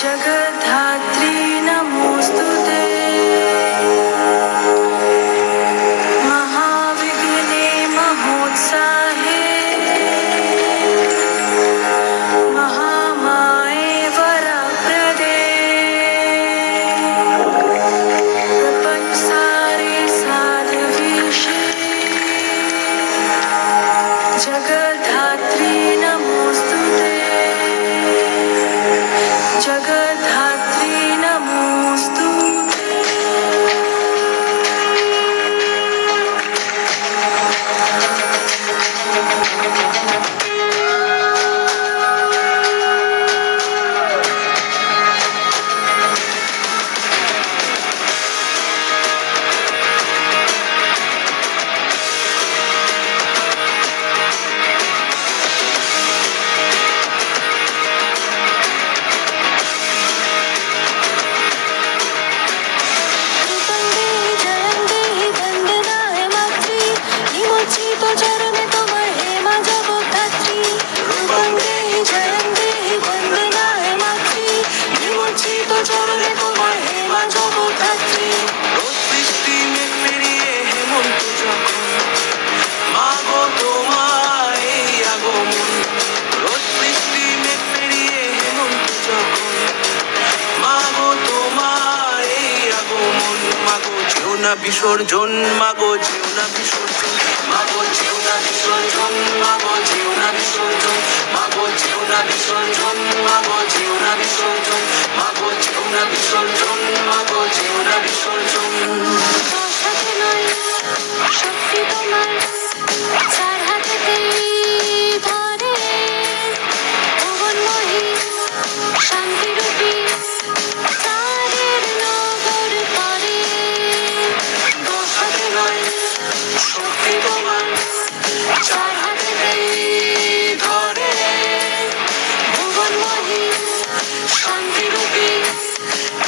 जगद्धात्री नमोस्तुते महाविघ्ने महोत्साहे महामाये वरप्रदे प्रपन्सारे साधुवेशे जगद्धात्री नमोस्तुते जगद्धात्री नमोस्तुते বিসর্জন মাগো যেও না বিসর্জন মাগো যেও না বিসর্জন মাগো যেও না বিসর্জন মাগো যেও না বিসর্জন মাগো যেও না বিসর্জন মাগো যেও না বিসর্জন মাগো যেও না বিসর্জন সাথে নয় শক্তি তোমার চার হাতেতেই ধরে ভুবনময়ী শান্তিরূপী তারের নগর করে হাতে নয় শক্তি তোমার চার হাতেতেই ধরে ভুবনময়ী শান্তিরূপী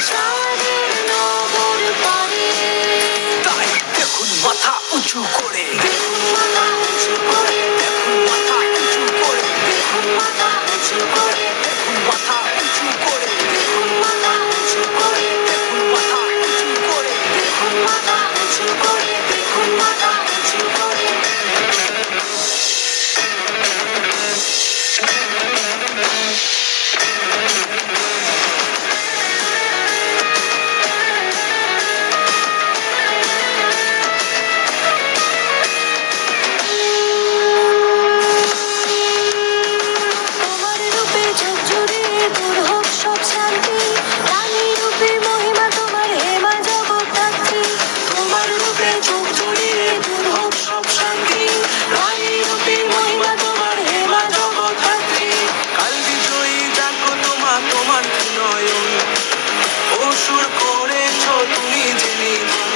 তারের নগর করে তাই দেখুন মাথা উঁচু করে দেখুন মাথা উঁচু করে দেখুন মাথা উঁচু করে দেখুন মাথা উঁচু করে দেখুন মাথা উঁচু করে দেখুন মাথা উঁচু করে দেখুন মাথা উঁচু করে দেখুন মাথা উঁচু করে দেখুন মাথা উঁচু করে তোমার রূপে চোখ জুড়িয়ে দূর হোক সব শান্তি রানী রূপে মহিমা তোমার হেমা জগদ্ধাত্রী তোমার রূপে চোখ জড়িয়ে দূর হোক সব শান্তি রানী রূপে মহিমা তোমার হেমা জগদ্ধাত্রী কাল বিজয়ী জাগ্রত মা তোমার নয়ন অসুর করেছ তুমি যে নিধন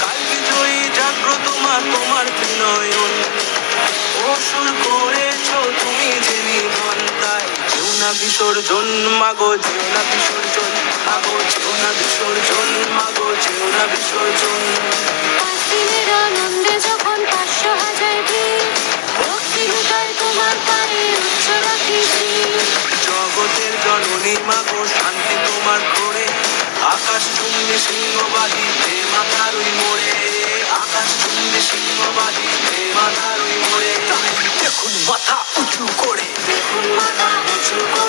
কাল বিজয়ী জাগ্রত মা তোমার নয়ন অসুর করেছ তুমি যে নিধন তাই যেও না বিসর্জন মাগো যেও না বিসর্জন মাগো যেও না বিসর্জন মাগো যেও না বিসর্জন পাঁচ দিনের আনন্দে যখন 500,000 ভিড় ভক্তি লুটায় তোমার পায়ে উচ্চ রাখিছি জগতের জননী মাগো শান্তি তোমার করে আকাশ চুম্বে সিংহবাদী মাথারই মোড়ে আকাশ চুম্বে সিংহবাদী মাথারই মোড়ে দেখুন মাথা উঁচু করে দেখুন মাথা উঁচু করে